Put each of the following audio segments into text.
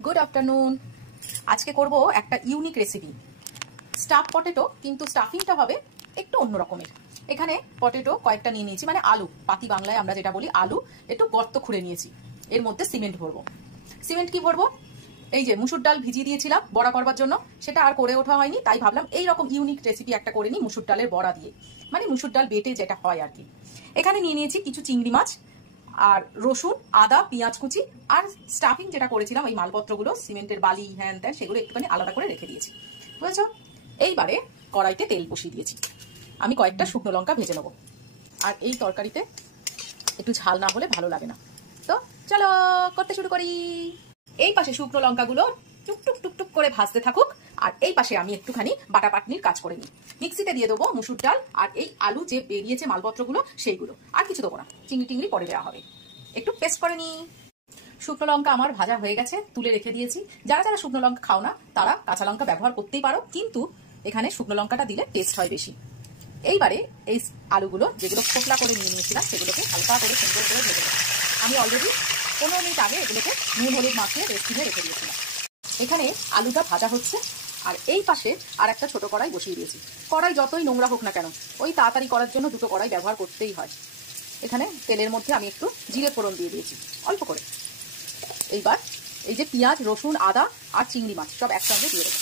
Good afternoon. আজকে করব একটা ইউনিক রেসিপি, স্টাফ পটেটো, কিন্তু স্টাফিংটা হবে একটু অন্য রকমের। এখানে পটেটো কয়েকটা নিয়ে নিয়েছি, মানে আলু, পাতি বাংলায় আমরা যেটা বলি আলু, একটু গর্ত খুঁড়ে নিয়েছি। এর মধ্যে সিমেন্ট ভরবো। সিমেন্ট কি ভরবো? এই যে মুসুর ডাল ভিজিয়ে দিয়েছিলাম বড়া করবার জন্য, সেটা আর করে ওঠা হয়নি, তাই ভাবলাম এইরকম ইউনিক রেসিপি একটা করে নিই মুসুর ডালের বড়া দিয়ে, মানে মুসুর ডাল বেটে যেটা হয় আর কি। এখানে নিয়ে নিয়েছি কিছু চিংড়ি মাছ, আর রসুন, আদা, পেঁয়াজ কুচি, আর স্টাফিং যেটা করেছিলাম ওই মালপত্রগুলো, সিমেন্টের বালি হ্যান ত্যান, সেগুলো একটুখানি আলাদা করে রেখে দিয়েছি, বুঝেছো? এইবারে কড়াইতে তেল বসিয়ে দিয়েছি। আমি কয়েকটা শুকনো লঙ্কা ভেজে নেবো, আর এই তরকারিতে একটু ঝাল না হলে ভালো লাগে না। তো চলো করতে শুরু করি। এই পাশে শুকনো লঙ্কাগুলো টুকটুক টুকটুক করে ভাজতে থাকুক, আর এই পাশে আমি একটুখানি বাটা পাটনির কাজ করে নিই। মিক্সিতে দিয়ে দেবো মুসুর ডাল আর এই আলু যে বেরিয়েছে মালপত্রগুলো সেইগুলো, আর কিছু দেবো না, চিংড়ি টিংড়ি পরে দেওয়া হবে। একটু পেস্ট করে নিই। শুকনো লঙ্কা আমার ভাজা হয়ে গেছে, তুলে রেখে দিয়েছি। যারা যারা শুকনো লঙ্কা খাও না তারা কাঁচা লঙ্কা ব্যবহার করতেই পারো, কিন্তু এখানে শুকনো লঙ্কাটা দিলে টেস্ট হয় বেশি। এইবারে এই আলুগুলো যেগুলো খোকলা করে নিয়ে নিয়েছিলাম সেগুলোকে হালকা করে সুন্দর করে ভেজে দেবো। আমি অলরেডি 15 মিনিট আগে এগুলোকে নুন হলুদ মাখিয়ে রেস্টিংয়ে রেখে দিয়েছিলাম। এখানে আলুটা ভাজা হচ্ছে, আর এই পাশে আর একটা ছোট কড়াই বসিয়ে দিয়েছি। কড়াই যতই নোংরা হোক না কেন, ওই তাড়াতাড়ি করার জন্য দুটো কড়াই ব্যবহার করতেই হয়। এখানে তেলের মধ্যে আমি একটু জিরে ফোড়ন দিয়ে দিয়েছি অল্প করে। এইবার এই যে পেঁয়াজ, রসুন, আদা আর চিংড়ি মাছ সব একসঙ্গে দিয়ে দেবো।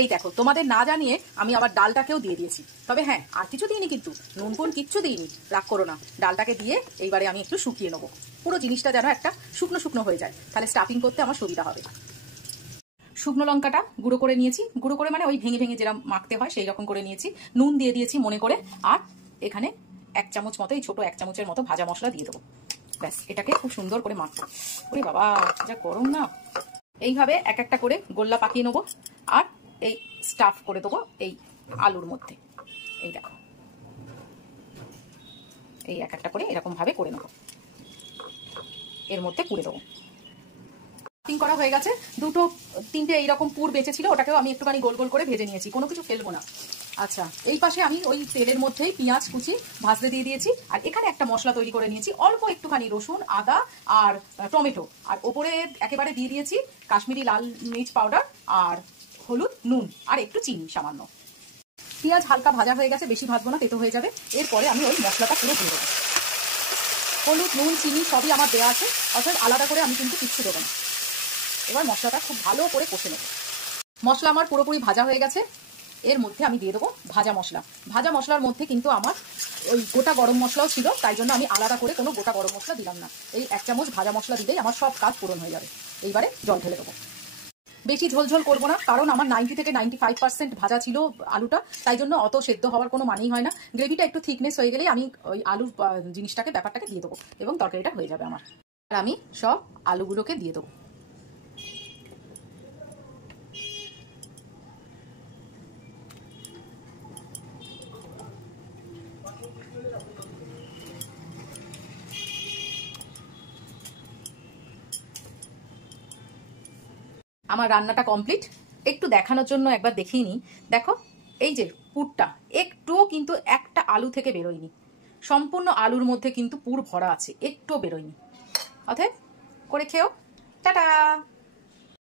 এই দেখো, তোমাদের না জানিয়ে আমি আবার ডালটাকেও দিয়ে দিয়েছি। তবে হ্যাঁ, আর কিছু দিইনি, কিন্তু নুন ফুন কিচ্ছু দিইনি, রাগ করো না। ডালটাকে দিয়ে এইবারে আমি একটু শুকিয়ে নেবো, পুরো জিনিসটা যেন একটা শুকনো শুকনো হয়ে যায়, তাহলে স্টাফিং করতে আমার সুবিধা হবে। শুকনো লঙ্কাটা গুঁড়ো করে নিয়েছি, গুঁড়ো করে মানে ওই ভেঙে ভেঙে যেরকম মাখতে হয় সেই রকম করে নিয়েছি। নুন দিয়ে দিয়েছি মনে করে, আর এখানে 1 চামচ মতো, এই ছোট 1 চামচের মতো ভাজা মশলা দিয়ে দেবো। ব্যাস, এটাকে খুব সুন্দর করে মাখবো। ওরে বাবা, যা গরম না! এইভাবে এক একটা করে গোল্লা পাকিয়ে নেবো, আর এই স্টাফ করে দেবো এই আলুর মধ্যে। এই দেখো, এই এক একটা করে এরকম ভাবে করে নেবো, এর মধ্যে পুরে দেবো। করা হয়ে গেছে, দুটো তিনটে এইরকম পুর বেঁচেছিল, ওটাকেও আমি একটুখানি গোল গোল করে ভেজে নিয়েছি, কোনো কিছু ফেলবো না। আচ্ছা, এই পাশে আমি ওই তেলের মধ্যেই পেঁয়াজ কুচি ভাজতে দিয়ে দিয়েছি, আর এখানে একটা মশলা তৈরি করে নিয়েছি, অল্প একটুখানি রসুন, আদা আর টমেটো, আর ওপরে একেবারে দিয়ে দিয়েছি কাশ্মীরি লাল মির্চ পাউডার আর হলুদ, নুন আর একটু চিনি সামান্য। পেঁয়াজ হালকা ভাজা হয়ে গেছে, বেশি ভাজবো না, তেতো হয়ে যাবে। এরপরে আমি ওই মশলাটা পুরো দিয়ে দেবো। হলুদ, নুন, চিনি সবই আমার দেওয়া আছে, অর্থাৎ আলাদা করে আমি কিন্তু কিচ্ছু দেবো না। এবার মশলাটা খুব ভালো করে কষে নেব। মশলা আমার পুরোপুরি ভাজা হয়ে গেছে, এর মধ্যে আমি দিয়ে দেবো ভাজা মশলা। ভাজা মশলার মধ্যে কিন্তু আমার ওই গোটা গরম মশলাও ছিল, তাই জন্য আমি আলাদা করে কোনো গোটা গরম মশলা দিলাম না। এই 1 চামচ ভাজা মশলা দিলেই আমার সব কাজ পূরণ হয়ে যাবে। এইবারে জল ঢেলে দেবো। বেশি ঝোলঝোল করবো না, কারণ আমার 90 থেকে 95% ভাজা ছিল আলুটা, তাই জন্য অত সেদ্ধ হওয়ার কোনো মানেই হয় না। গ্রেভিটা একটু থিকনেস হয়ে গেলেই আমি ওই আলু জিনিসটাকে, ব্যাপারটাকে দিয়ে দেবো, এবং তরকারিটা হয়ে যাবে আমার। আর আমি সব আলুগুলোকে দিয়ে দেবো। আমার রান্নাটা কমপ্লিট। একটু দেখানোর জন্য একবার দেখিয়ে নিই। দেখো, এই যে পুরটা একটুও কিন্তু একটা আলু থেকে বেরোয়নি, সম্পূর্ণ আলুর মধ্যে কিন্তু পুর ভরা আছে, একটুও বেরোয়নি। অতএব করে খেও। টাটা।